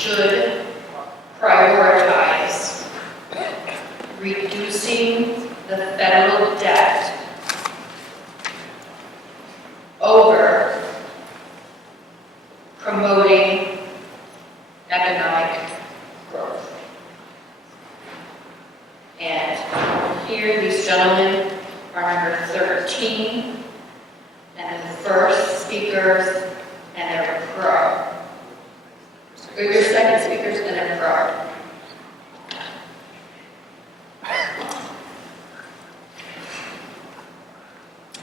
should prioritize reducing the federal debt over promoting economic growth. And here these gentlemen are number 13, and the first speakers, and they're pro. Or your second speakers, and they're pro.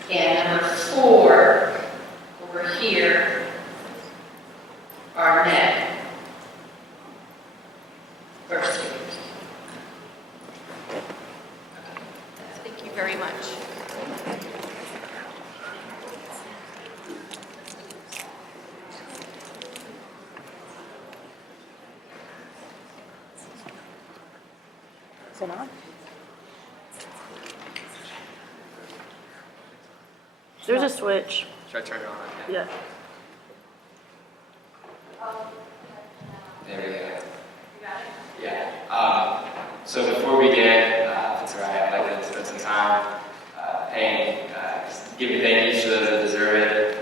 And number 4, over here, are Ned. First speakers. Thank you very much. Is it on? There's a switch. Should I turn it on? Yeah. There we go. Yeah. So before we begin, if it's all right, I'd like to spend some time giving thank yous to those that deserve it.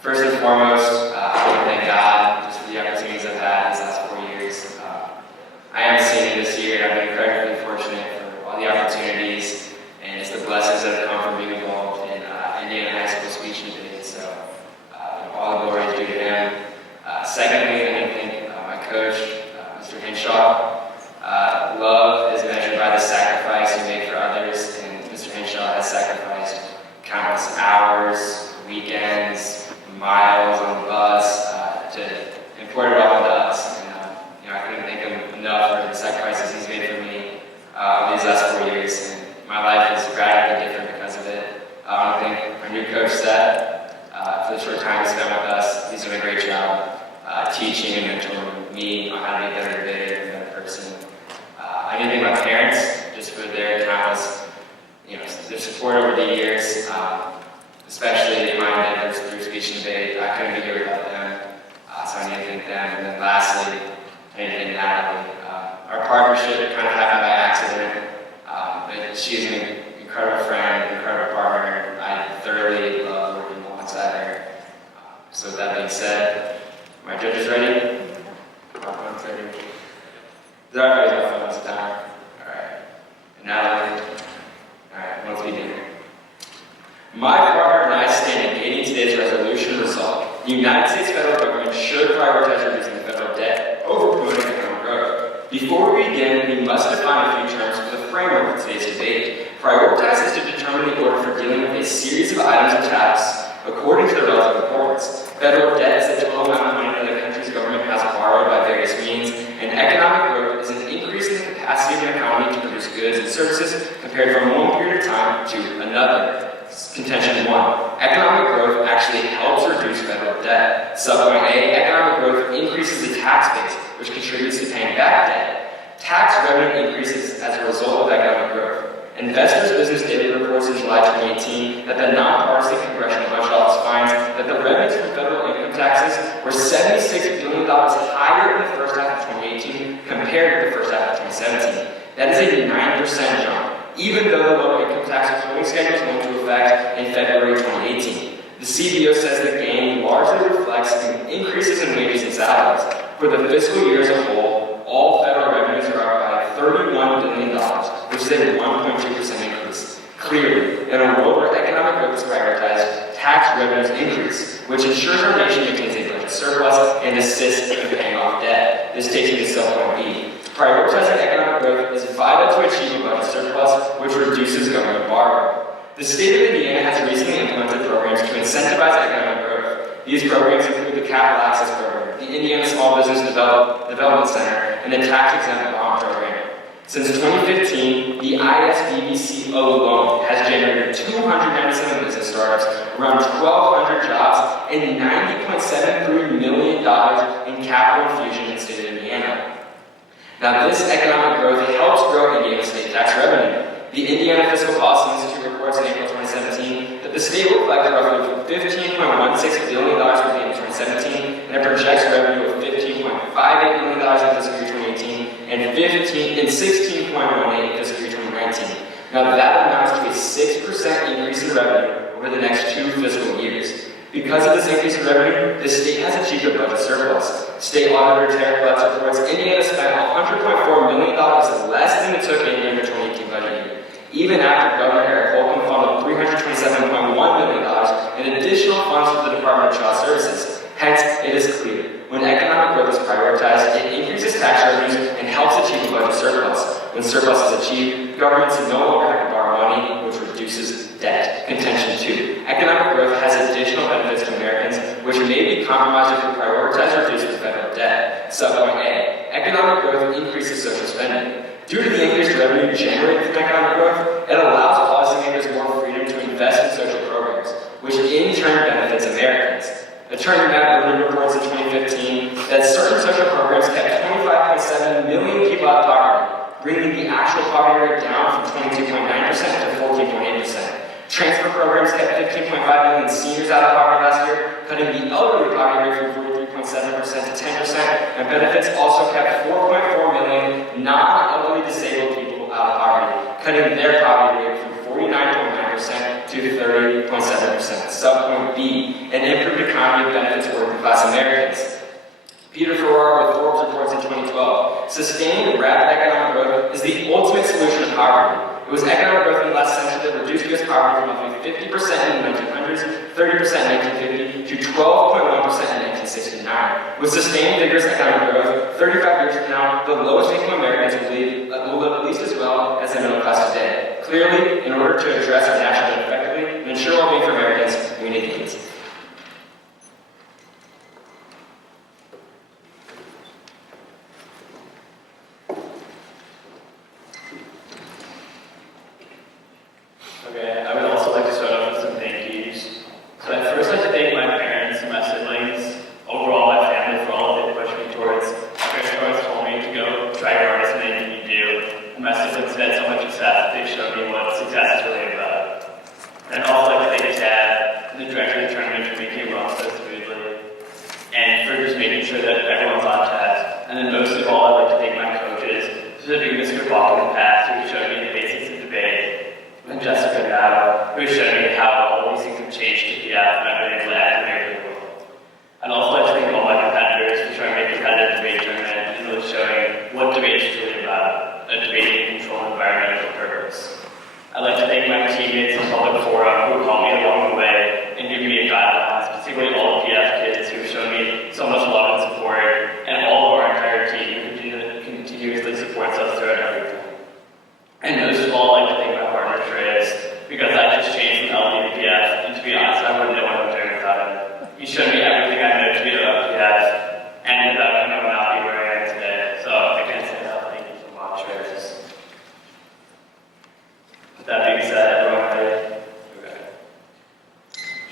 First and foremost, I want to thank God just for the opportunities I've had these last 4 years. I am a senior this year, and I've been incredibly fortunate for all the opportunities and just the blessings that have come from being involved in Indiana high school speech and debate. So all the glory is due to him. Secondly, I want to thank my coach, Mr. Henshaw. Love is measured by the sacrifice you make for others, and Mr. Henshaw has sacrificed countless hours, weekends, miles on the bus to import it all into us. And I couldn't thank him enough for the sacrifices he's made for me over these last 4 years. And my life is radically different because of it. I want to thank our new coach, Seth, for the short time he spent with us. He's done a great job teaching and mentoring me on how to be a better debater and a better person. I need to thank my parents just for their countless, their support over the years, especially in my endeavors through speech and debate. I couldn't be here without them, so I need to thank them. And then lastly, I need to thank Natalie. Our partnership kind of happened by accident, but she's an incredible friend, an incredible partner. I thoroughly love working alongside her. So with that being said, my judges ready? My phone's ready. Is that right? My phone's down. Alright. And Natalie. Alright, let's begin. My partner and I stand in gating today's resolution resolved. The United States federal government should prioritize reducing the federal debt over promoting economic growth. Before we begin, we must define a few terms for the framework of today's debate. Prioritize is to determine the order for dealing with a series of items of tax according to their relative importance. Federal debt is the total amount of money that a country's government has borrowed by various means, and economic growth is an increase in the capacity of an economy to produce goods and services compared from one period of time to another. Contention 1. Economic growth actually helps reduce federal debt. Subpoint A. Economic growth increases the tax base, which contributes to paying back debt. Tax revenue increases as a result of economic growth. Investors Business Daily reports in July 2018 that the nonpartisan Congressional Budget Office finds that the revenues from federal income taxes were $76 billion higher in the first half of 2018 compared to the first half of 2017. That is a 9% jump, even though the lower income tax withholding schedules went into effect in February 2018. The CBO says the gain largely reflects increases in wages and salaries. For the fiscal year as a whole, all federal revenues are up by $31 billion, which is a 1.2% increase. Clearly, in a world where economic growth is prioritized, tax revenues increase, which ensures our nation maintains a budget surplus and assists in paying off debt. This takes me to subpoint B. Prioritizing economic growth is vital to achieve a budget surplus, which reduces government borrowing. The state of Indiana has recently implemented programs to incentivize economic growth. These programs include the Capital Access Program, the Indiana Small Business Development Center, and the Tax-Exempt Bond Program. Since 2015, the ISBBC alone has generated 297 business startups, around 1,200 jobs, and $90.73 million in capital infusion in the state of Indiana. Now, this economic growth helps grow Indiana's state tax revenue. The Indiana Fiscal Policy Institute reports in April 2017 that the state will collect roughly $15.16 billion for the end of 2017, and it projects revenue of $15.58 16.18 in fiscal year 2019. Now that amounts to a 6% increase in revenue over the next 2 fiscal years. Because of this increase in revenue, the state has achieved a budget surplus. State auditor Tara Clutch reports Indiana spent $100.4 million less than it took in during the 2018 budget year, even after Governor Eric Holcomb funded $327.1 million in additional funds to the Department of Child Services. Hence, it is clear, when economic growth is prioritized, it increases tax revenues and helps achieve a budget surplus. When surplus is achieved, governments no longer have to borrow money, which reduces debt. Contention 2. Economic growth has additional benefits to Americans, which may be compromised if we prioritize or reduce the federal debt. Subpoint A. Economic growth increases social spending. Due to the increased revenue generated from economic growth, it allows policymakers more freedom to invest in social programs, which in turn benefits Americans. Attorney Matt Rubin reports in 2015 that certain social programs kept 25.7 million people out of poverty, bringing the actual poverty rate down from 22.9% to 14.8%. Transfer programs kept 15.5 million seniors out of poverty last year, cutting the elderly poverty rate from 43.7% to 10%, and benefits also kept 4.4 million non-elderly disabled people out of poverty, cutting their poverty rate from 49.9% to 30.7%. Subpoint B, an improved economy benefits working class Americans. Peter Ferrara with Forbes reports in 2012, sustained rapid economic growth is the ultimate solution to poverty. It was economic growth in the last century that reduced U.S. poverty from roughly 50% in the 1900s, 30% in 1950, to 12.1% in 1969. With sustained vigorous economic growth, 35 years from now, the lowest income Americans will live at least as well as the middle class today. Clearly, in order to address our national debt effectively and ensure well-being for Americans, we need these. Okay, I would also like to start off with some thank yous. So I'd first like to thank my parents and my siblings, overall my family, for all that they pushed me towards. My parents told me to go try your hardest in anything you do. And my siblings had so much success that they showed me what success is really about. And I'd also like to thank Dad, the director of the tournament, for making it run so smoothly, and for just making sure that everyone's on task. And then most of all, I'd like to thank my coaches, specifically Mr. Balk in the past, who showed me the basics of debate, and Jessica now, who showed me how all these things have changed to PF, and I've been able to act in every world. I'd also like to thank all my competitors for trying to make a competitive debate tournament and really showing what debate is really about, a debating controlled environmental purpose. I'd like to thank my teammates in Public Forum who helped me along the way and given me a guideline, specifically all the PF kids who have shown me so much love and support, and all of our entire team who continuously supports us throughout everything. And most of all, I'd like to thank my partner, Shreyas, because I just changed from LD to PF, and to be honest, I wouldn't know what I'm doing without him. He showed me everything I know to be about PF, and without him, I would not be where I am today. So I can't say enough. Thank you so much, Shreyas. With that being said, everyone ready? Okay.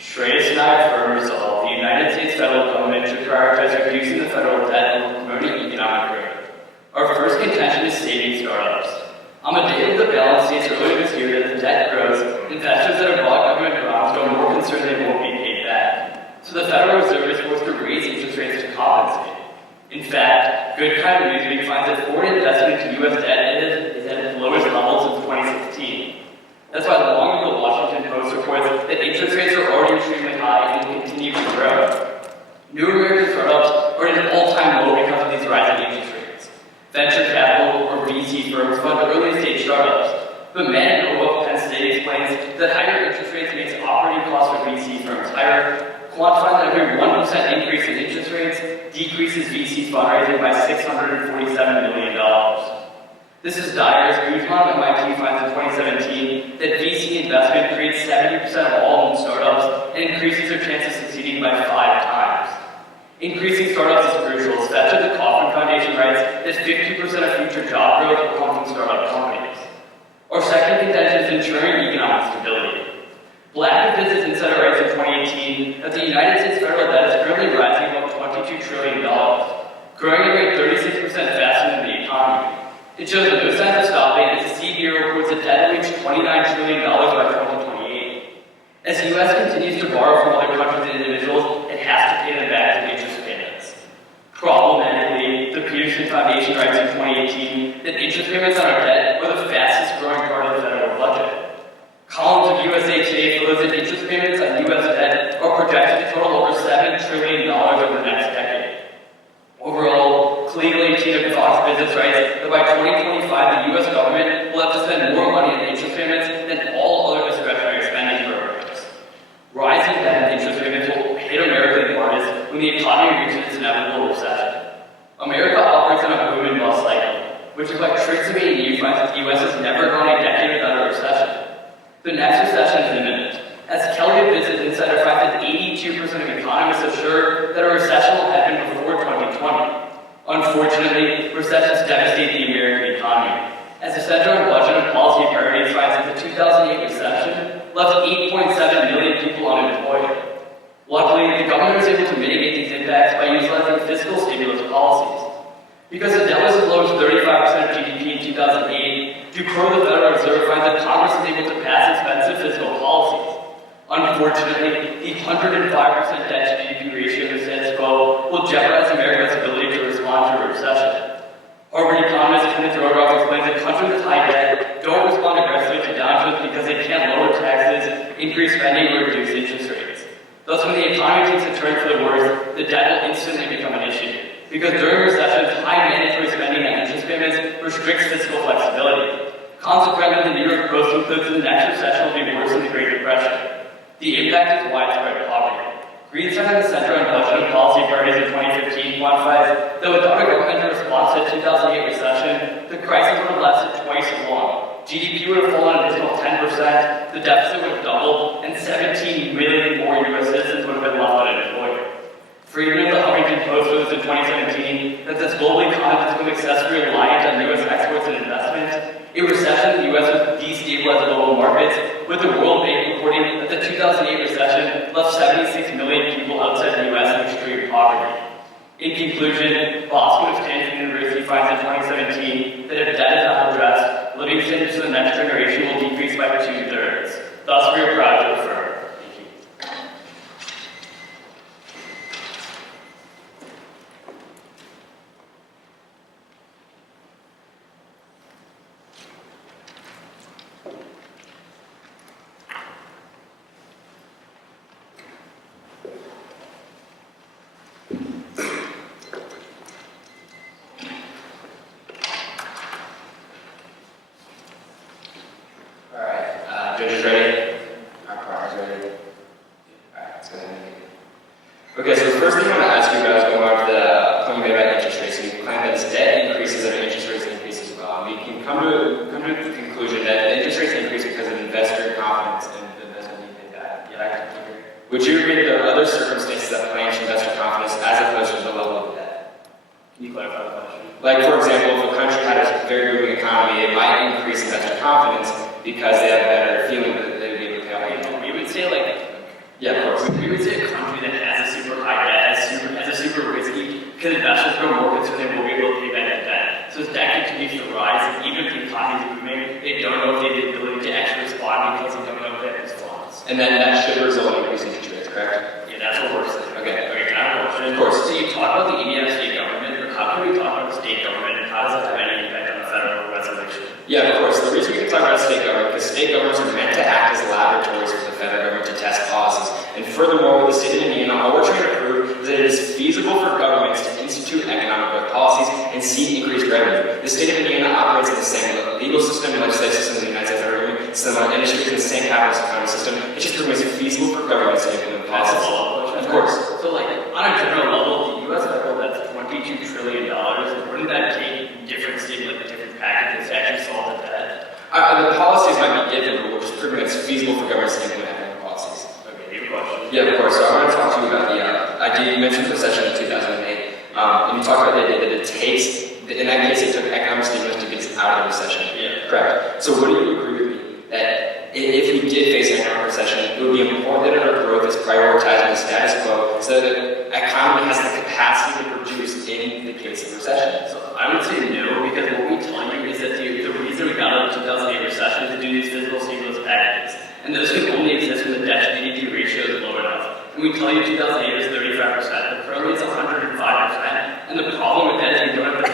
Shreyas and I have firm resolve the United States federal government should prioritize reducing the federal debt and promoting economic growth. Our first contention is saving startups. On the day of the balance states earlier this year that the debt grows, investors that have bought government bonds are more concerned they won't be paid back. So the Federal Reserve is forced to raise interest rates to compensate. In fact, Good Kind of Newsweek finds that foreign investment into U.S. debt is at its lowest level since 2016. That's why the The Washington Post reports that interest rates are already extremely high and will continue to grow. New American startups are at an all-time low because of these rising interest rates. Venture capital, or VC firms, fund early-stage startups. But Matt Nova of Penn State explains that higher interest rates makes operating costs for VC firms higher, quantifying that every 1% increase in interest rates decreases VC fundraising by $647 million. This is dire, as Guzman of MIT finds in 2017 that VC investment creates 70% of all new startups and increases their chance of succeeding by 5 times. Increasing startups is crucial, especially the Cawston Foundation writes that 50% of future job growth will come from startup companies. Our second contention is ensuring economic stability. Black Business Insider writes in 2018 that the United States federal debt is currently rising above $22 trillion, growing at a rate 36% faster than the economy. It shows no signs of stopping as the CBO reports that debt will reach $29 trillion by 2028. As the U.S. continues to borrow from other countries and individuals, it has to pay them back through interest payments. Problematically, the Peterson Foundation writes in 2018 that interest payments on our debt are the fastest growing part of the federal budget. Columns of USA Today show that interest payments on U.S. debt are projected to total over $7 trillion over the next decade. Overall, Cleveland 18 of Fox Business writes that by 2025, the U.S. government will have to spend more money on interest payments than all other discretionary spending programs. Rising debt and interest payments will hit America the hardest when the economy reaches its inevitable recession. America operates on a boom and bust cycle, which is why tricks of the U.S. has never gone a decade without a recession. The next recession is imminent. As Kelly Business Insider finds that 82% of economists assure that a recession will happen before 2020. Unfortunately, recessions devastate the American economy. As the Center on Budget and Policy Priorities finds that the 2008 recession left 8.7 million people unemployed. Luckily, the government was able to mitigate these impacts by utilizing fiscal stimulus policies. Because the debt was as low as 35% of GDP in 2008, Ducrot, the Federal Reserve, finds that Congress is able to pass expensive fiscal policies. Unfortunately, the 105% debt to GDP ratio of the status quo will jeopardize America's ability to respond to a recession. Harvard economist Kenneth Rogoff explains that countries with high debt don't respond aggressively to downturns because they can't lower taxes, increase spending, or reduce interest rates. Thus, when the economy takes a turn for the worse, the debt will instantly become an issue. Because during recessions, high mandatory spending on interest payments restricts fiscal flexibility. Consequently, the New York Post concludes that the next recession will be worse than the Great Depression. The impact is widespread poverty. Greenstein and the Center on Budget and Policy Priorities in 2015 quantifies that without a governmental response to the 2008 recession, the crisis would have lasted twice as long. GDP would have fallen an additional 10%, the deficit would have doubled, and 17 million more U.S. citizens would have been left unemployed. Friedman of the Huffington Post wrote in 2017 that this global economy has become excessively reliant on U.S. exports and investments. A recession in the U.S. would destabilize global markets, with the World Bank reporting that the 2008 recession left 76 million people outside the U.S. in extreme poverty. In conclusion, Boston of Stanford University finds in 2017 that if debt is not addressed, living standards for the next generation will decrease by 2/3. Thus, we are proud to affirm. Thank you. Judges ready? Our partners ready? Alright, so okay, so the first thing I want to ask you about is going over the point you made about interest rates. So you claim that as debt increases, that interest rates increase as well. We can come to the conclusion that the interest rates increase because of investor confidence in the investment you think that. Yeah, would you agree that there are other circumstances that play into investor confidence as opposed to the level of debt? Can you clarify the question? Like, for example, if a country had a very booming economy, it might increase investor confidence because they have a better feeling that they would be able to pay off. We would say, yeah, of course. We would say a country that has a super high debt, has a super risky, because investors grow more concerned they will be able to pay back that debt. So as debt continues to rise, and even if the economy is booming, they don't know if they have the ability to actually respond because they don't know if they have response. And then that should result in increasing interest rates, correct? Yeah, that's what we're saying. Okay. Okay, can I have a question? Of course. So you talk about the EDF state government, but how can we talk about the state government, and how does that have any impact on the federal resolution? Yeah, of course. The reason we can talk about state government is because state governments are meant to act as laboratories for the federal government to test policies. And furthermore, with the state of Indiana, all we're trying to prove is that it is feasible for governments to institute economic growth policies and see increased revenue. The state of Indiana operates in the same legal system and legislative system as the United States federal government, similar industries in the same capitalist economic system. It's just proving it's feasible for governments to implement policies. That's a follow-up question. Of course. So, on a general level, the U.S. federal debt's $22 trillion. Wouldn't that take different different packages to actually solve the debt? The policies might be given, but we're just proving it's feasible for governments to implement economic policies. Okay, you have a question? Yeah, of course. So I want to talk to you about the idea you mentioned the session in 2008, and you talked about the idea that it takes, in that case, it took economic stimulus to get us out of the recession. Yeah. Correct. So would you agree with me that if we did face an economic recession, it would be important that our growth is prioritized in the status quo so that the economy has the capacity to produce in the case of recession? So I would say no, because what we tell you is that the reason we got out of the 2008 recession is to do these physical stimulus packages. And those can only exist when the debt to GDP ratio is low enough. And we tell you 2008 is 35%, but currently it's 105%. And the problem with that is you don't have the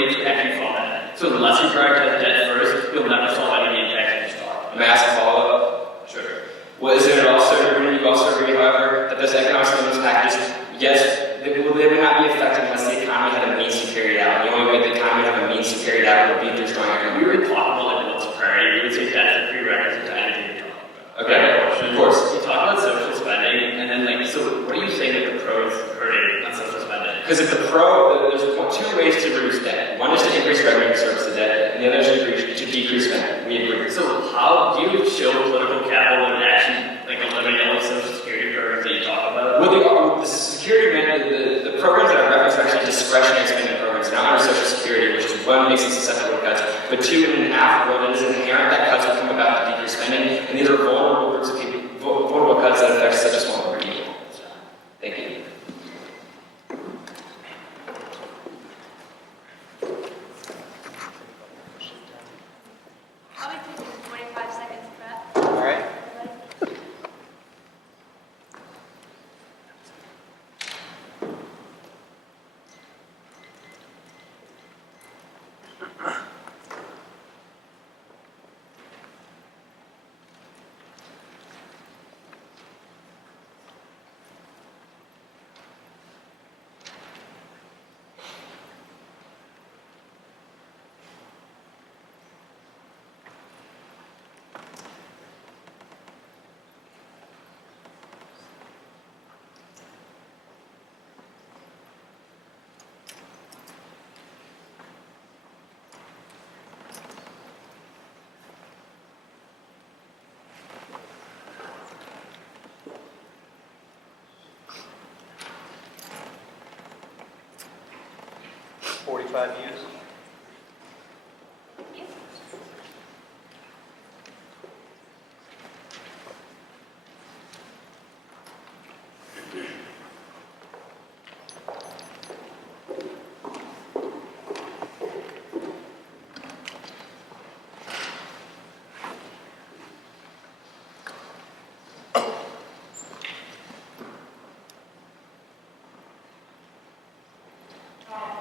ability to actually fund that. So unless you prioritize debt first, you'll never solve any of the impacts you start. May I ask a follow-up? Sure. Well, isn't it also, wouldn't you also agree, however, that those economic stimulus packages, yes, they would not be effective unless the economy had a means to carry it out. The only way the economy would have a means to carry it out would be through strong economic We would talk about like what's a priority. We would say that's a prerequisite to anything you're talking about. Okay, of course. You talk about social spending, and then like, so what are you saying that the pros hurting on social spending? Because if the there's two ways to reduce debt. One is to increase revenue to service the debt, and the other is to decrease spending. We agree. So how do you show political capital in action, like eliminating all the social security programs that you talk about? Well, the security, the programs that are referenced are actually discretionary spending programs, not under Social Security, which is one, makes it susceptible to cuts, but two, in an after world, it is inherent that cuts will come about to decrease spending, and these are vulnerable groups of people, vulnerable cuts that affect such a small group of people. So, thank you. I'll be taking 25 seconds prep. All right. Years.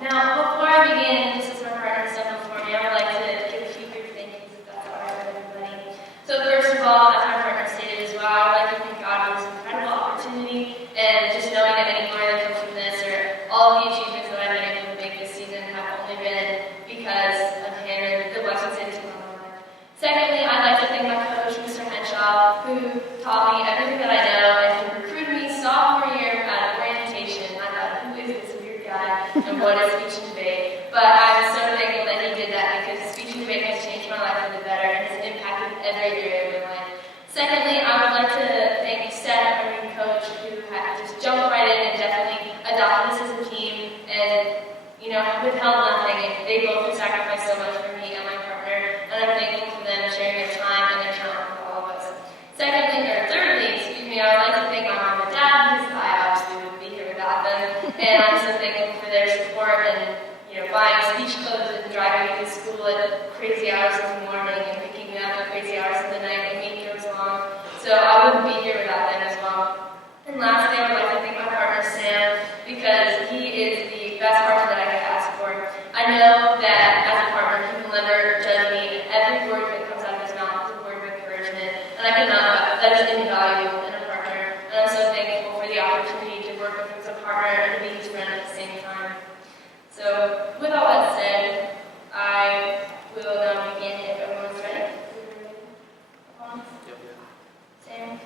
Now, before I begin, this is my partner Steph before me, I would like to give a few brief thank yous if that's all right with everybody. So first of all, as my partner stated as well, I would like to thank God for this incredible opportunity, and just knowing that any glory that comes from this, or all of the achievements that I've been able to make this season have only been because of him and the blessings that he's put on my life. Secondly, I'd like to thank my coach, Mr. Henshaw, who taught me everything that I know, and who recruited me sophomore year at orientation. I thought, who is this weird guy, and what is speech and debate? But I'm so thankful that he did that, because speech and debate has changed my life for the better and has impacted every area of my life. Secondly, I would like to thank Seth, our new coach, who had just jumped right in and definitely adopted us as a team and, withheld nothing. And they both have sacrificed so much for me and my partner, and I'm thankful for them sharing their time and their talent with all of us. Thirdly, I would like to thank my mom and dad, because I obviously wouldn't be here without them. And I'm so thankful for their support and, buying speech clothes and driving me to school at crazy hours in the morning and picking me up at crazy hours in the night when week goes long. So I wouldn't be here without them as well. And lastly, I would like to thank my partner Sam, because he is the best partner that I could ask for. I know that as a partner, he will never judge me, and every word that comes out of his mouth is a word of encouragement. And I cannot, that is invaluable in a partner. And I'm so thankful for the opportunity to work with him as a partner and to be his friend at the same time. So, with all that said, I will now begin if everyone's ready. Sam?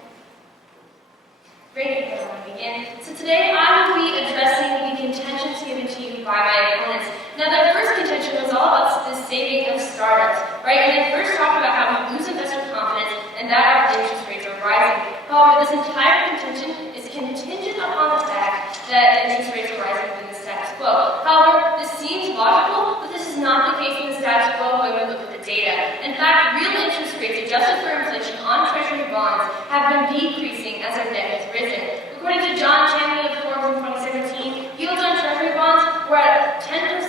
Great, I want to begin. So today I will be addressing the contentions given to you by my opponents. Now, the first contention was all about the saving of startups, right? And they first talked about how we lose investor confidence and that our interest rates are rising. However, this entire contention is contingent upon the fact that interest rates are rising within the status quo. However, this seems logical, but this is not the case in the status quo when we look at the data. In fact, real interest rates adjusted for inflation on Treasury bonds have been decreasing as our debt has risen. According to John Champion of Forbes in 2017, yields on Treasury bonds were at 10.8%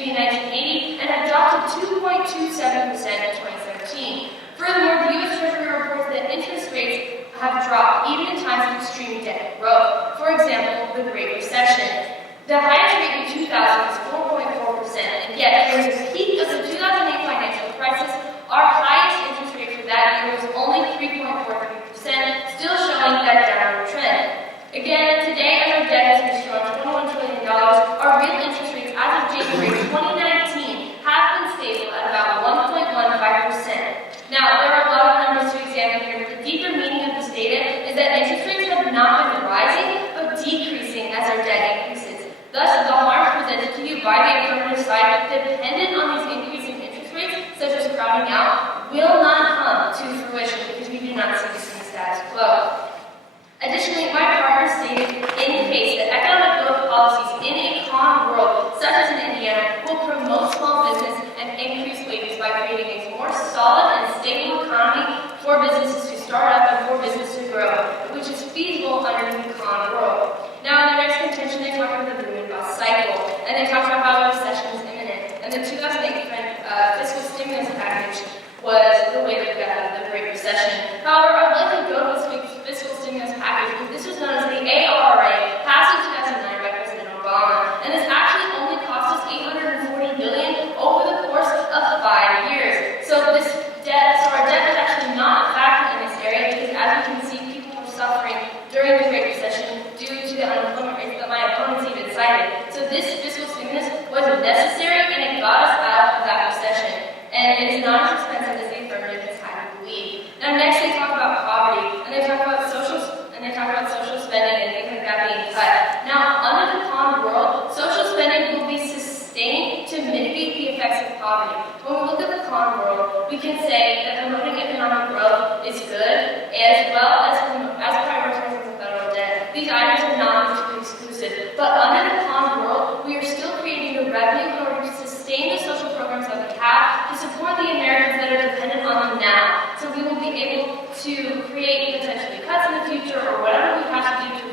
in 1980 and have dropped to 2.27% in 2017. Furthermore, the U.S. Treasury reports that interest rates have dropped even in times of extreme debt growth. For example, the Great Recession. The highest rate in 2000 was 4.4% Thus, the harm presented to you by the affirmative side, dependent on these increasing interest rates, such as crowding out, will not come to fruition because we do not see this in the status quo. Additionally, my partner stated in the case that economic growth policies in a calm world, such as in Indiana, will promote small business and increase wages by creating a more solid and stable economy for businesses to start up and for business to grow, which is feasible under the calm world. Now, in the next contention, they talk about the boom and bust cycle, and they talk about how a recession is imminent, and the 2008 fiscal stimulus package was the way that we got out of the Great Recession. However, I'd like to go to this fiscal stimulus package because this was known as the ARRA, passed in 2009 by President Obama, and this actually only cost us $840 billion over the course of 5 years. So our debt was actually not a factor in this area because, as we can see, people were suffering during the Great Recession due to the unemployment rates that my opponents even cited. So this fiscal stimulus was necessary and it got us out of that recession. And it is not as expensive as the affirmative has had you believe. Now next they talk about poverty, and they talk about social spending and things like that being cut. Now, under the calm world, social spending will be sustained to mitigate the effects of poverty. When we look at the calm world, we can say that promoting economic growth is good, as well as prioritizing the federal debt. These items are not mutually exclusive, but under the calm world, we are still creating the revenue in order to sustain the social programs that we have to support the Americans that are dependent on them now. So we will be able to create potentially cuts in the future or whatever we have to do to,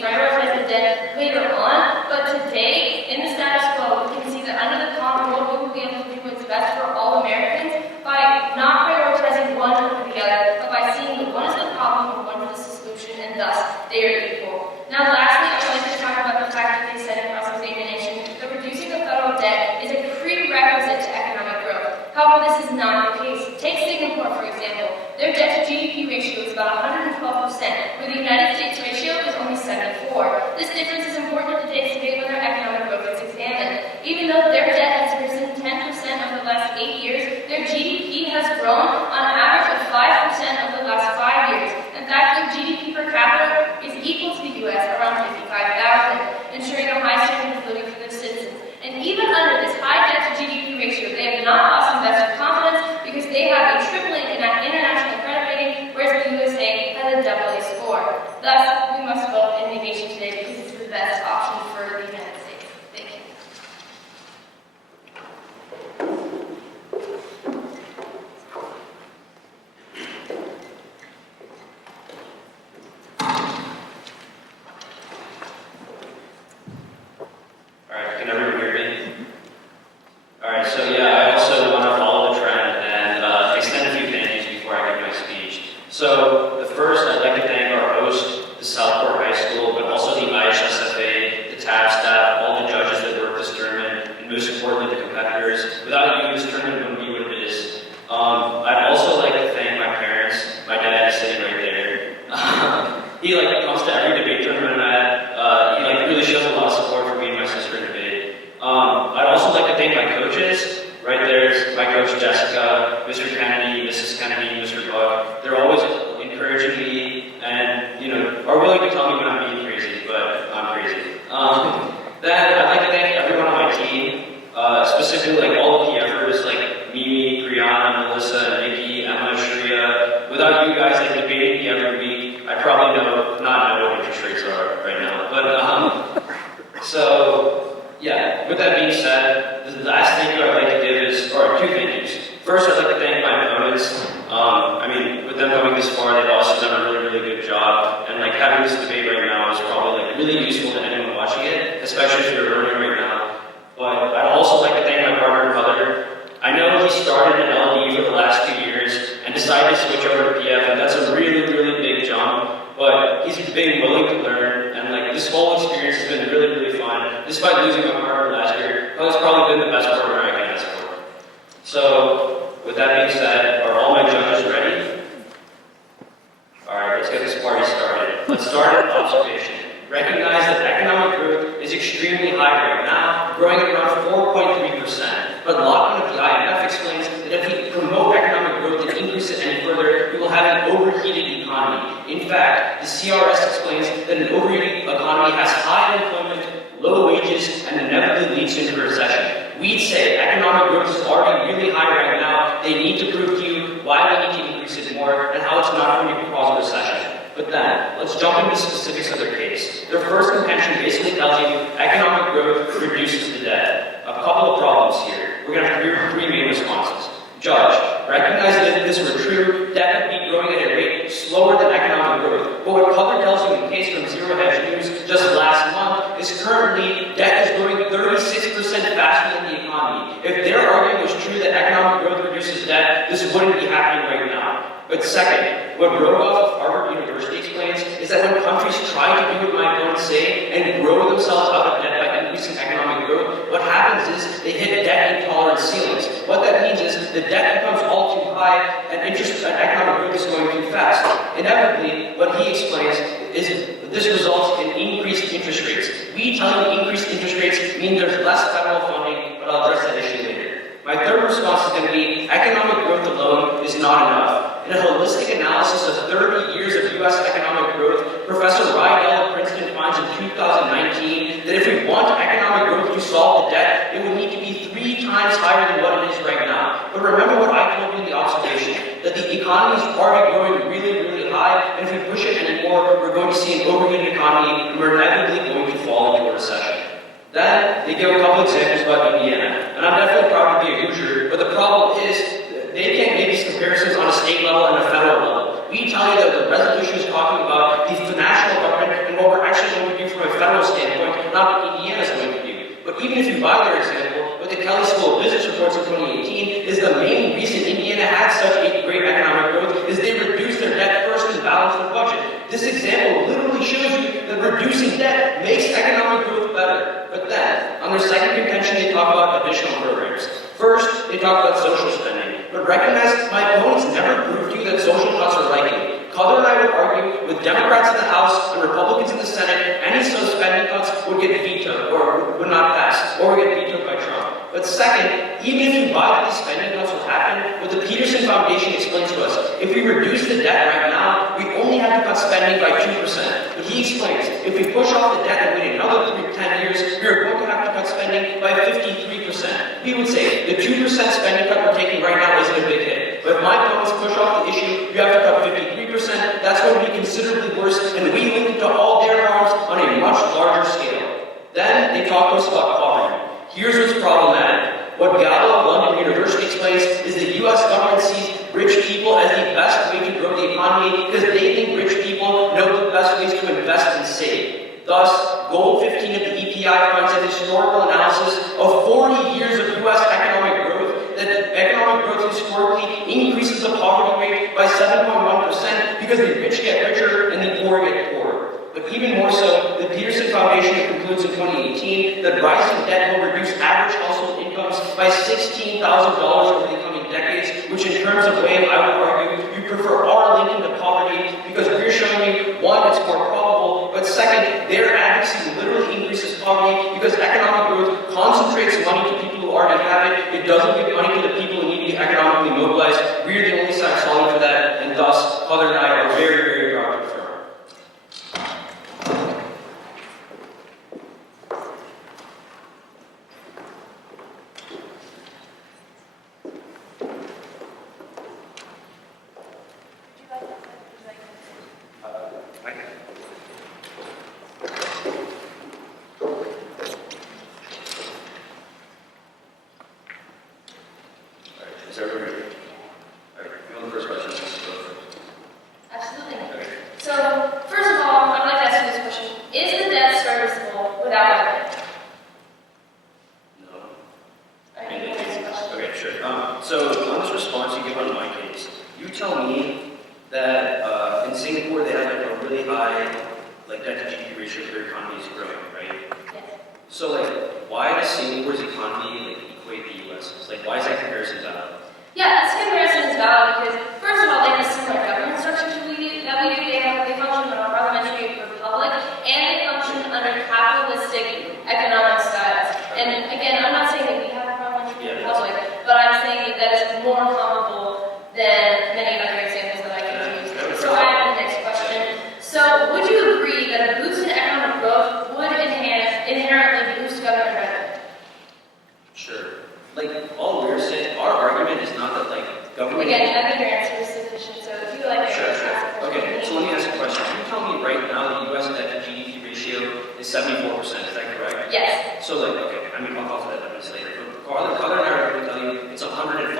prioritize the debt later on. But today, in the status quo, we can see that under the common world, we will be able to do what's best for all Americans by not prioritizing one over the other, but by seeing that one is the problem and one is the solution, and thus they are equal. Now, lastly, I would like to talk about the fact that they said in cross-examination that reducing the federal debt is a prerequisite to economic growth. However, this is not the case. Take Singapore, for example. Their debt-to-GDP ratio is about 112%, where the United States ratio is only 74. This difference is important in today's debate when their economic growth is examined. Even though their debt has risen 10% over the last 8 years, their GDP has grown on average of 5% over the last 5 years. In fact, their GDP per capita is equal to the U.S., around 55,000, ensuring a high standard of living for their citizens. And even under this high debt-to-GDP ratio, they have not lost investor confidence because they have a AAA international credit rating, whereas the USA has a AA score. Thus, we must vote in the nation today because it's the best option for the United States. Thank you. Alright, can everyone hear me? Alright, so yeah, I also want to follow the trend and extend a few thank yous before I give my speech. So, the first, I'd like to thank our host, the Southport High School, but also the IHSFA, the TAB staff, all the judges that worked this tournament, and most importantly, the competitors. Without you, this tournament wouldn't be what it is. I'd also like to thank my parents. My dad is sitting right there. He comes to every debate tournament I'm at. He really shows a lot of support for me and my sister in debate. I'd also like to thank my coaches. Right there's my coach Jessica, Mr. Kennedy, Mrs. Kennedy, Mr. Buck. They're always encouraging me and are willing to tell me when I'm being crazy, but I'm crazy. Then I'd like to thank everyone on my team, specifically all of the efforts like Mimi, Brianna, Melissa, Nikki, Emma, Shreya. Without you guys debating me every week, I'd probably not know what interest rates are right now. But so yeah, with that being said, the last thank you I'd like to give is, or two thank yous. First, I'd like to thank my opponents. With them going this far, they've also done a really, really good job. And having this debate right now is probably really useful to anyone watching it, especially if you're learning right now. But I'd also like to thank my partner, Kathir. I know he started at LD for the last 2 years and decided to switch over to PF, and that's a really, really big jump. But he's been willing to learn, and this whole experience has been really, really fun. Despite losing my partner last year, it's probably been the best partner I can ask for. So, with that being said, are all my judges ready? Alright, let's get this party started. Let's start at observation. Recognize that economic growth is extremely high right now, growing at around 4.3%. But Lockman of the IMF explains that if we promote economic growth and increase it any further, we will have an overheated economy. In fact, the CRS explains that an overheated economy has high unemployment low wages and inevitably leads into recession. We'd say economic growth is already really high right now. They need to prove to you why we need to increase it more and how it's not going to cause a recession. But then, let's jump into specifics of their case. Their first contention basically tells you economic growth reduces the debt. A couple of problems here. We're going to have three main responses. Judge, recognize that if this were true, debt would be growing at a rate slower than economic growth. But what Kathir tells you in case from Zero Hedge News just last month is currently debt is growing 36% faster than the economy. If their argument was true that economic growth reduces debt, this wouldn't be happening right now. But second, what Rogoff of Harvard University explains is that when countries try to do what my opponents say and grow themselves out of debt by increasing economic growth, what happens is they hit debt intolerance ceilings. What that means is the debt becomes all too high and economic growth is going too fast. Inevitably, what he explains is this results in increased interest rates. We tell you increased interest rates mean there's less federal funding, but I'll address that issue later. My third response is going to be economic growth alone is not enough. In a holistic analysis of 30 years of U.S. economic growth, Professor Rydell of Princeton finds in 2019 that if we want economic growth to solve the debt, it would need to be 3 times higher than what it is right now. But remember what I told you in the observation, that the economy is already growing really, really high, and if we push it anymore, we're going to see an overheated economy, and we're inevitably going to fall into a recession. Then, they give a couple examples about Indiana, and I'm definitely proud to be a Hoosier, but the problem is, they can't make these comparisons on a state level and a federal level. We tell you that the resolution is talking about the national government and what we're actually going to do from a federal standpoint, not what Indiana is going to do. But even if you buy their example, what the Kelley School of Business reports in 2018 is the main reason Indiana had such a great economic growth is they reduced their debt first and balanced their budget. This example literally shows you that reducing debt makes economic growth better. But then, on their second contention, they talk about additional programs. First, they talk about social spending. But recognize my opponents never proved to you that social cuts are likely. Kathir and I would argue with Democrats in the House and Republicans in the Senate, any such spending cuts would get vetoed or would not pass, or would get vetoed by Trump. But second, even if you buy that these spending cuts will happen, what the Peterson Foundation explains to us, if we reduce the debt right now, we only have to cut spending by 2%. But he explains, if we push off the debt and wait another 10 years, we are going to have to cut spending by 53%. We would say the 2% spending cut we're taking right now isn't a big hit. But if my opponents push off the issue, you have to cut 53%, that's going to be considerably worse, and we link to all their harms on a much larger scale. Then they talk to us about poverty. Here's what's problematic. What Gallo of London University explains is the U.S. government sees rich people as the best way to grow the economy because they think rich people know the best ways to invest and save. Thus, Goal 15 of the EPI finds an historical analysis of 40 years of U.S. economic growth that economic growth historically increases the poverty rate by 7.1% because the rich get richer and the poor get poorer. But even more so, the Peterson Foundation concludes in 2018 that rising debt will reduce average household incomes by $16,000 over the coming decades, which in terms of wave, I would argue, you prefer our linking to poverty because we're showing you, one, it's more probable, but second, their advocacy literally increases poverty because economic growth concentrates money to people who already have it. It doesn't give money to the people who need to be economically mobilized. We're the only side solving for that, and thus, Kathir and I are very, very proud to affirm. Is everybody ready? All right, you want the first question? Absolutely. So, first of all, I'd like to ask you this question. Is the debt serviceable without equity? No. Okay, Okay, sure. So on this response you give on my case, you tell me that in Singapore they have like a really high debt to GDP ratio, their economy is growing, right? Yes. So why does Singapore's economy equate the U.S.'s? Why is that comparison valid? Yeah, this comparison is valid because, first of all, they have a similar government structure to we do. They function on a parliamentary republic, and they function under capitalistic economic styles. And again, I'm not saying that we have a parliamentary republic, but I'm saying that is more comparable than many other examples that I can use. So I have the next question. So would you agree that a boost in economic growth would inherently is that correct? Yes. So like, okay, I mean, I'll talk to that evidence later. But Kathir and I are going to tell you it's 105%,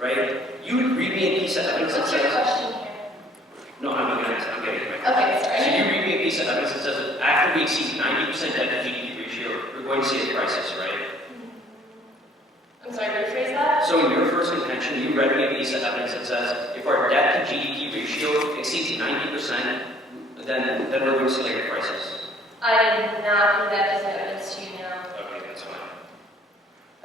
right? You would read me a piece of evidence that What's your says... question here? No, I'm getting it. Okay, So sorry. you read me a piece of evidence that says that after we exceed 90% debt to GDP ratio, we're going to see a crisis, right? I'm sorry, rephrase that? So in your first contention, you read me a piece of evidence that says if our debt to GDP ratio exceeds 90%, then we're going to see like a crisis. I did not put that as evidence to you now. Okay, that's fine.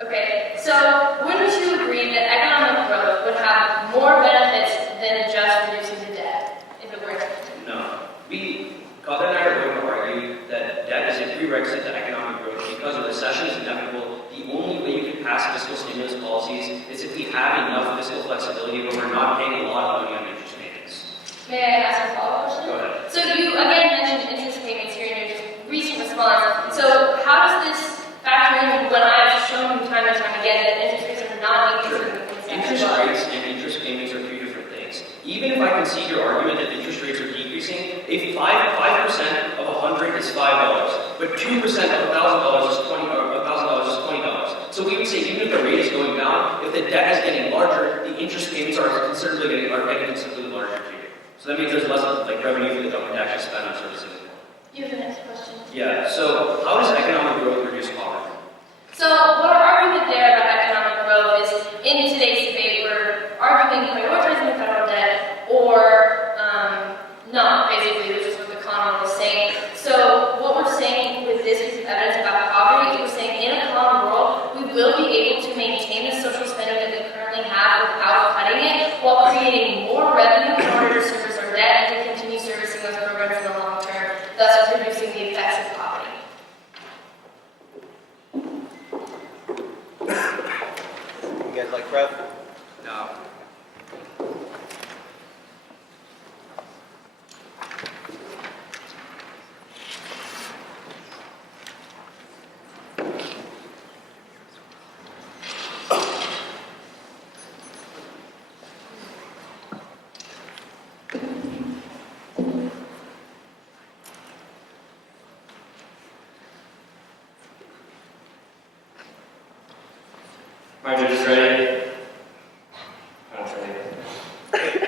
Okay, so wouldn't you agree that economic growth would have more benefits than just reducing the debt if it were to? No. Kathir and I are going to argue that debt is a prerequisite to economic growth because a recession is inevitable. The only way you can pass fiscal stimulus policies is if we have enough fiscal flexibility where we're not paying a lot of money on interest payments. May I ask a follow-up question? Go ahead. So you again mentioned interest payments here in your recent response. So how does this factor in when I've shown you time and time again that interest rates are not increasing in the same Interest way? rates and interest payments are two different things. Even if I concede your argument that interest rates are decreasing, if 5% of 100 is $5, but 2% of $1,000 is $20, So we would say even if the rate is going down, if the debt is getting larger, the interest payments are getting considerably larger too. So that means there's less like revenue for the government to actually spend on services. You have the next question. Yeah. So how does economic growth reduce poverty? So what our argument there about economic growth is, in today's debate, we're arguing prioritizing the federal debt or not, basically, which is what the common was saying. So what we're saying with this piece of evidence about poverty, we're saying in a common world, we will be able to maintain the social spending that we currently have without cutting it, while creating more revenue in order to service our debt and to continue servicing those programs in the long term, thus reducing the effects of poverty. You guys like prep? No. My judge is ready. That's ready.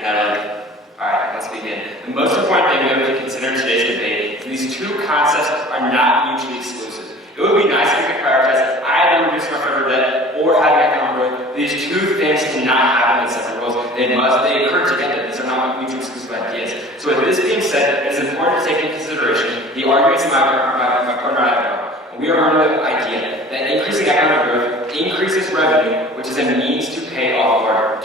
Natalie. Alright, let's begin. The most important thing we have to consider in today's debate is these two concepts are not mutually exclusive. It would be nice if we could prioritize either reducing our federal debt or having economic growth. These two things cannot happen in separate roles. They occur together. These are not mutually exclusive ideas. So with this being said, it is important to take into consideration the arguments my partner and I have. We are under the idea that increasing economic growth increases revenue, which is a means to pay off our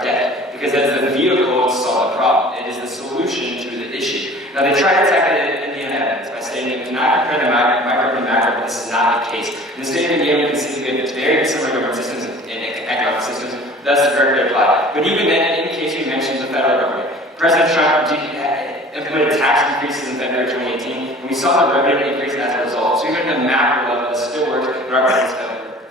debt, because that is the vehicle to solve the problem. It is the solution to the issue. Now they try to attack it in Indiana evidence by stating that we cannot compare the micro and macro, but this is not the case. In the state of Indiana, we can see we have very similar government systems and economic systems, thus the directly apply. But even then, in case we mention the federal government, President Trump implemented tax increases in February 2018, and we saw the revenue increase as a result. So even at the macro level, this still works, but our presidents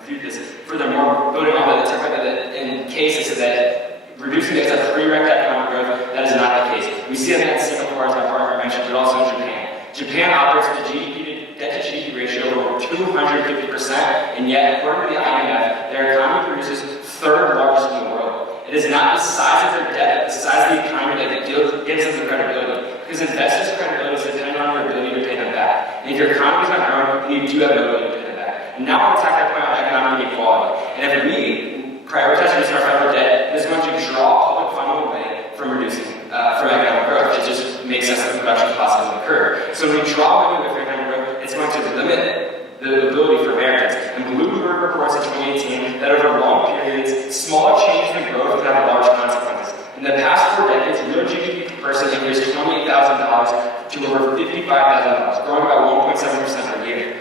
reviewed this. Furthermore, voting on that in cases that reducing debt is a prerequisite economic growth, that is not the case. We see that in Singapore, as my partner mentioned, but also in Japan. Japan operates with a debt to GDP ratio of over 250%, and yet, according to the IMF, their economy produces third largest in the world. It is not the size of their debt, but the size of the economy that gives them the credibility. Because investors' credibility is dependent on their ability to pay them back. And if your economy is not growing, then you do have no ability to pay them back. And now we'll attack that point on economic inequality. And if we prioritize reducing our federal debt, it is going to draw public funding away from economic growth. It just makes us the production costs doesn't occur. So when we draw money away from economic growth, it's going to limit the ability for Americans. And Bloomberg reports in 2018 that over long periods, small changes in growth can have large consequences. In the past 4 decades, real GDP per person increased $28,000 to over $55,000, growing by 1.7% per year.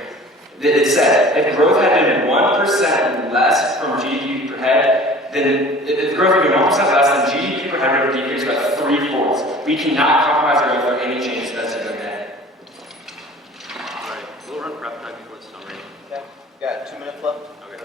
It said if growth had been 1% less from GDP per head, then if growth had been 1% less, then GDP per head would have decreased by 3/4. We cannot compromise growth for any change that's in the debt. All right, we'll run prep time before the summary. Okay. Got 2 minutes left. Okay.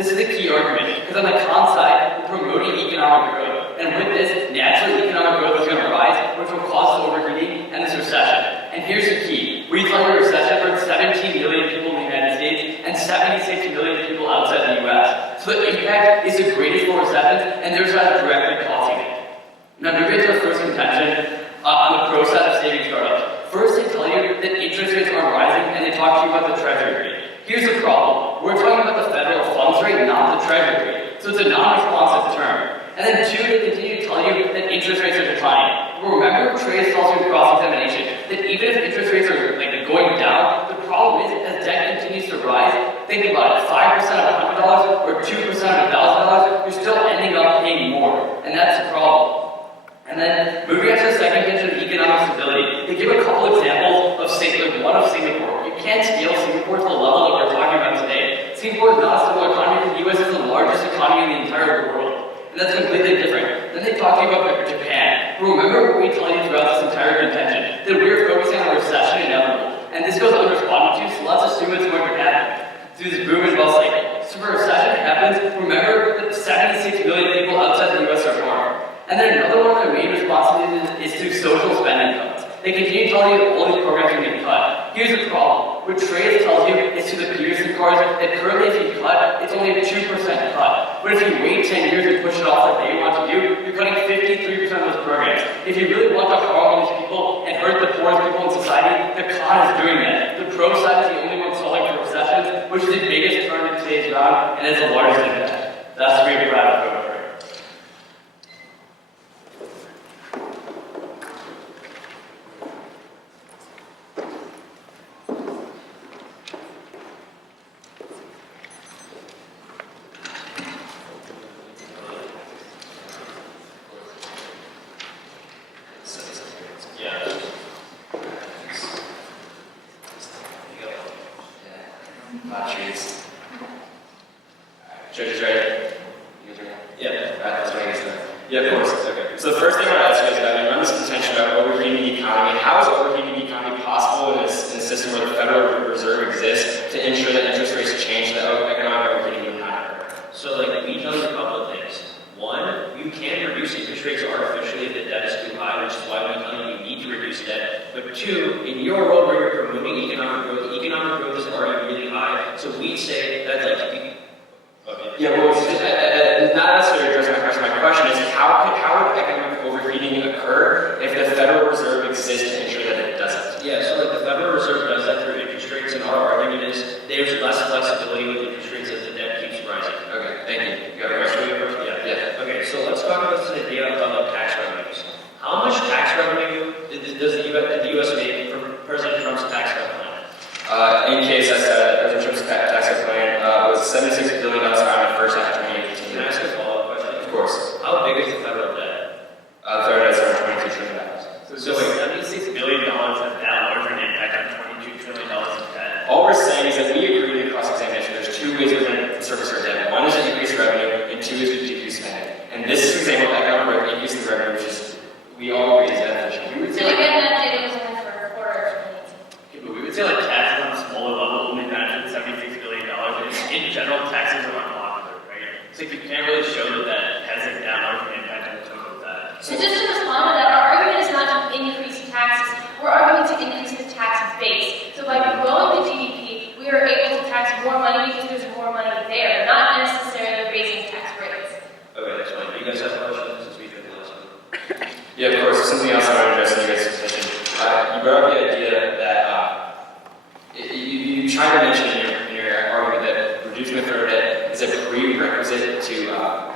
This is the key argument, because on the con side, we're promoting economic growth. And with this, naturally economic growth is going to rise, which will cause the overheating and this recession. And here's the key. We thought a recession hurt 17 million people in the United States and 76 million people outside the US. So the impact is the greatest for recessions, and there's not directly causing it. Now, moving to the first contention on the pro side of savings startups. First, they tell you that interest rates are rising, and they talk to you about the treasury rate. Here's the problem. We're talking about the federal funds rate, not the treasury rate. So it's a non-responsive term. And then two, they continue to tell you that interest rates are declining. But remember, Shreyas tells you in cross-examination that even if interest rates are going down, the problem is as debt continues to rise, think about it, 5% of $100 or 2% of $1,000, you're still ending up paying more. And that's the problem. And then moving on to the second contention of economic stability, they give a couple examples of one of Singapore. You can't scale Singapore to the level that we're talking about today. Singapore is not a stable economy, the US is the largest economy in the entire world. And that's completely different. Then they talk to you about Japan. Remember what we tell you throughout this entire contention, that we're focusing on a recession inevitable. And this goes unresponded to, so let's assume it's going to happen through this boom and bust cycle. So if a recession happens, remember that 76 million people outside the US are harmed. And then another one of their main responsibilities is through social spending cuts. They continue to tell you that all these programs are getting cut. Here's the problem. What Shreyas tells you is to the Peterson cards that currently if you cut, it's only a 2% cut. But if you wait 10 years and push it off like they want to do, you're cutting 53% of those programs. If you really want to harm all these people and hurt the poorest people in society, the con is doing that. The pro side is the only one solving for recessions, which is the biggest turn in today's round and is the largest impact. That's what we're proud of. Judges ready? You guys ready? Yeah. Alright, let's make it start. Yeah, of course. Okay. So the first thing I want to ask you guys about, we run this contention about overheating the economy. How is overheating the economy possible in a system where the Federal Reserve exists to ensure that interest rates change, that economic overheating will not occur? So, we tell you a couple of things. One, you can reduce interest rates artificially if the debt is too high, which is why we tell you need to reduce debt. But two, in your world where you're promoting economic growth is already really high. So we say that, Yeah, well, not necessarily addressing my question. My question is, how would economic overheating occur if the Federal Reserve exists to ensure that it doesn't? Yeah, so the Federal Reserve does that through interest rates, and our argument is there's less flexibility with interest rates as the debt keeps rising. Okay, thank you. You got a question? Yeah. Okay, so let's talk about this idea of tax revenues. How much tax revenue did the U.S. make from President Trump's tax cut plan? In case I said President Trump's tax cut plan was $76 billion around the first half of 2018. Can I ask a follow-up question? Of course. How big is the federal debt? The federal debt is around $22 trillion. So $76 billion has that larger an impact on $22 trillion in debt? All we're saying is that we agree with the cross-examination. There's two ways we're going to service our debt. One is to increase revenue, and two is to decrease spending. And this is an example of economic growth increasing revenue, which is, we all agree is beneficial. We would So say again, that data was only for a quarter of 2018. Yeah, but we would say taxes on a smaller level only benefit $76 billion. In general, taxes are unpopular, right? So you can't really show that has a downward impact on the total debt. So just to respond to that, our argument is not to increase taxes, we're arguing to increase the tax base. So by growing the GDP, we are able to tax more money because there's more money there, not necessarily raising tax rates. Okay, that's fine. Do you guys have questions since we've been the last one? Yeah, of course. Something else I want to address in your guys' discussion. You brought up the idea that you tried to mention in your argument that reducing the federal debt is a prerequisite to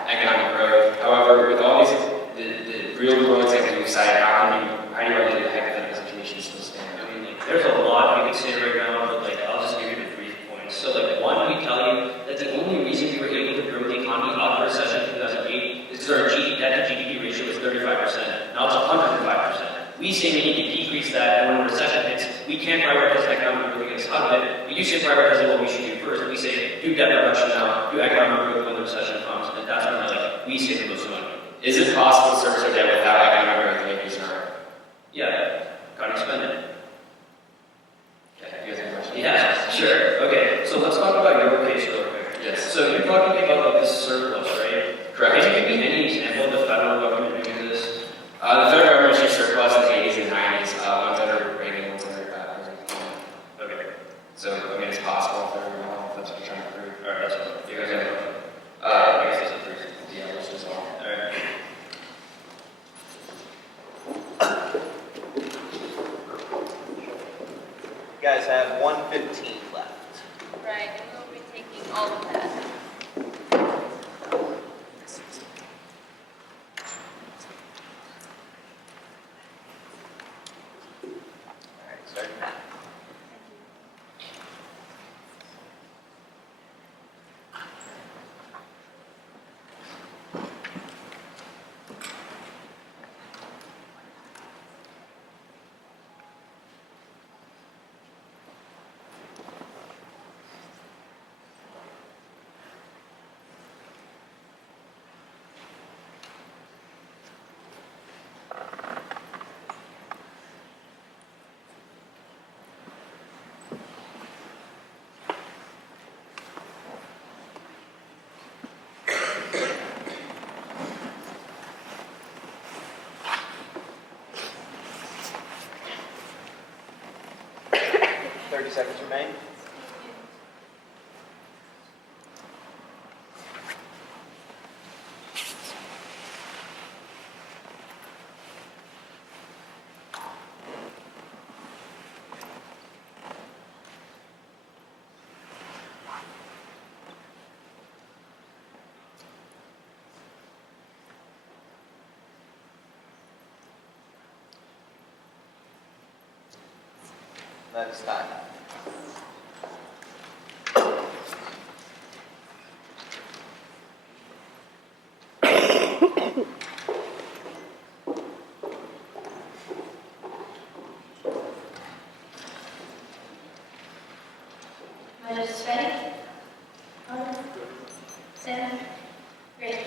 economic growth. However, with all these the real world examples we've cited, how do you argue that hypothetical situations still stand? There's a lot we can say right now, but I'll just give you the brief points. So one, we tell you that the only reason we were able to grow the economy out of recession in 2008 is because our debt to GDP ratio was 35%. Now it's 105%. We say we need to decrease that, and when a recession hits, we can't prioritize economic growth against out of it. But you say prioritize what we should do first. We say do debt reduction now, do economic growth when the recession comes, and that's when we say the most money. Is it possible to service our debt without economic growth and increase in our? Yeah, cutting spending. Okay, you guys have a question? Yeah, sure. Okay, so let's talk about your case real quick. Yes. So you're talking about like this surplus, right? Correct. Can you give me any example of the federal government doing this? The federal government issued surplus in the 80s and 90s, ones under Reagan, ones under Okay. so, I mean, it's possible if that's what you're trying to prove. All right, that's what You guys have, I guess that's a three. yeah, which is all. All right. You guys have 1:15 left. Right, and we'll be taking all of that. All right, start your time. Seconds remain. That's time. Am I just ready? Sam? Great.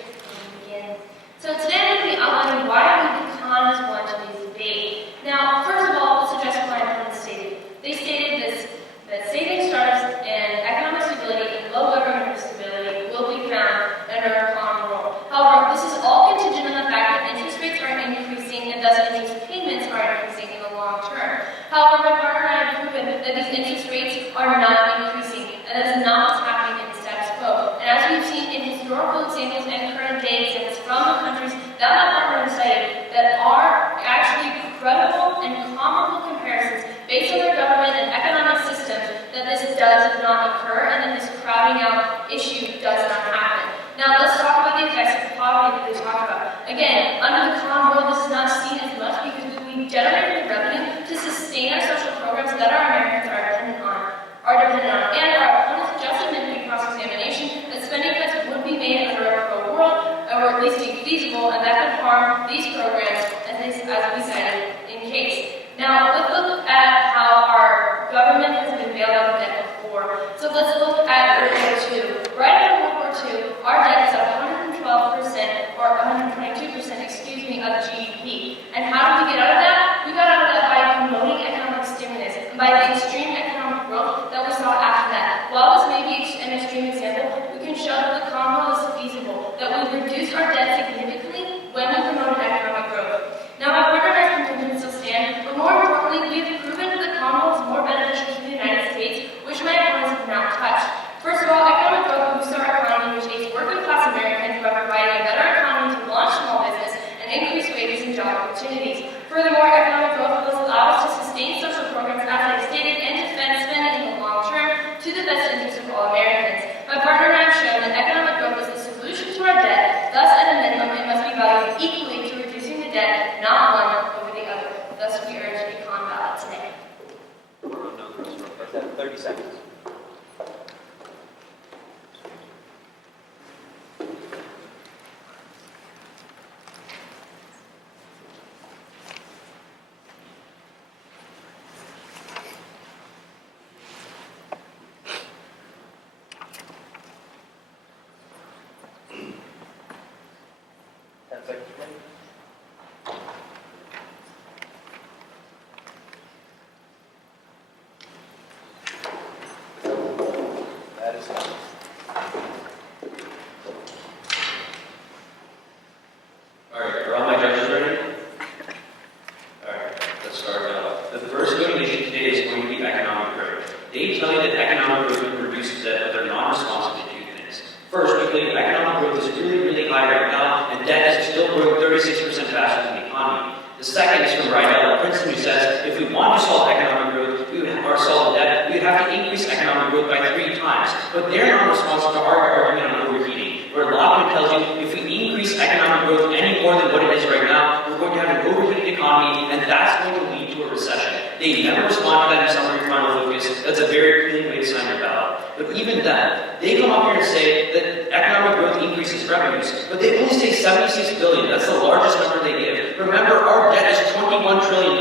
Begin. So today I'm going to be outlining why I believe the con has won today's debate. Now, first of all, let's address what my opponents stated. They stated this, that saving startups and economic stability and low government stability will be found under a common rule. However, this is all contingent on the fact that interest rates are increasing and thus interest payments are increasing in the long term. However, my partner and I have proven that these interest rates are not increasing, and that is not what's happening in the status quo. And as we've seen in historical examples and current day examples from the countries that my partner has cited that are actually credible and comparable comparisons based on their government and economic systems, that this does not occur and that this crowding out issue does not happen. Now let's talk about the effects of poverty that we talked about. Again, under the common rule, this is not seen as much because we generate revenue to sustain our social programs that our Americans are dependent on. And our opponents just admitted in cross-examination that spending cuts would be made under a pro-world, or at least be feasible, and that could harm these programs as we cited in case. Now, let's look at how our government has been bailed out of debt before. So let's look at World War II. Right after World War II, our debt is at 112%, or 122%, of GDP. And how did we get out of that? We got out of that by promoting economic stimulus, and by the extreme economic growth that we saw after that. While this may be an extreme example, we can show that the common rule is feasible, that we reduced our debt significantly when we promoted economic growth. Now, my partner and I's contentions still stand, but more importantly, we have proven that the common rule is more beneficial to the United States, which my opponents have now touched. First of all, economic growth boosts our economy, which aids working-class Americans by providing a better economy to launch small business and increase wages and job opportunities. Furthermore, economic growth will allow us to sustain social programs, as I've stated, and defend spending in the long term to the best interest of all Americans. My partner and I have shown that economic growth is the solution to our debt. Thus, at a minimum, it must be valued equally to reducing the debt, not one over the other. Thus, we urge a con ballot today. Let's have 30 seconds. That is that economic growth would reduce debt, but they're not responsible to do things. First, we believe economic growth is really, really high right now, and debt is still growing 36% faster than the economy. The second is from Rydell at Princeton, who says if we want to solve economic growth, or solve debt, we would have to increase economic growth by 3 times. But they're not responsible to our argument on overheating, where Lockman tells you if we increase economic growth any more than what it is right now, we're going to have an overheated economy, and that's going to lead to a recession. They never respond to that in summary final focus. That's a very clean way to sign your ballot. But even then, they come up here and say that economic growth increases revenues, but they only say $76 billion. That's the largest number they give. Remember, our debt is $21 trillion.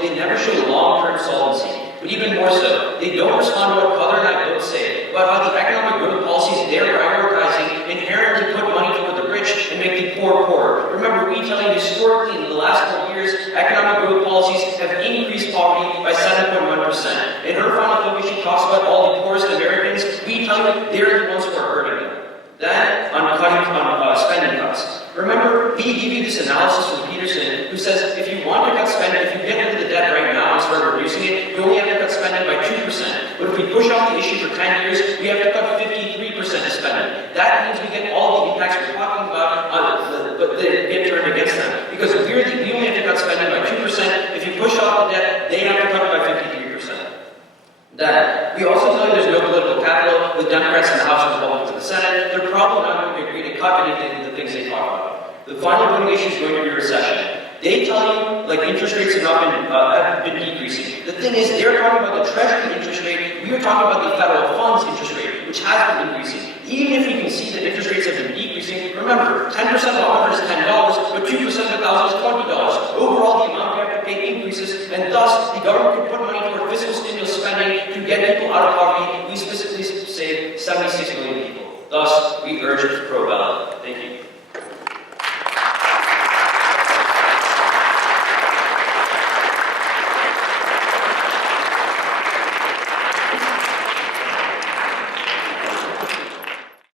They never show long-term solvency. But even more so, they don't respond to what Kathir and I both say about how the economic growth policies they're prioritizing inherently put money toward the rich and make the poor poorer. Remember, we tell you historically in the last 4 years, economic growth policies have increased poverty by 7.1%. In her final focus, she talks about all the poorest Americans. We tell you they're the ones who are hurting them. Then, on spending cuts. Remember, we give you this analysis from Peterson, who says if you want to cut spending, if you get rid of the debt right now and start reducing it, you only have to cut spending by 2%. But if we push off the issue for 10 years, we have to cut 53% of spending. That means we get all the impacts we're talking about, but they get turned against them. Because we only have to cut spending by 2%. If you push off the debt, they have to cut it by 53%. That we also tell you there's no political capital with Democrats in the House and Republicans in the Senate. They're probably not going to agree to cut anything of the things they talk about. The final voting issue is going to be recession. They tell you like interest rates have been decreasing. The thing is, they're talking about the Treasury interest rate. We are talking about the federal funds interest rate, which has been increasing. Even if we can see that interest rates have been decreasing, remember, 10% of 100 is $10, but 2% of 1,000 is $20. Overall, the amount we have to pay increases, and thus the government could put money toward fiscal stimulus spending to get people out of poverty. We specifically save 76 million people. Thus, we urge pro ballot. Thank you.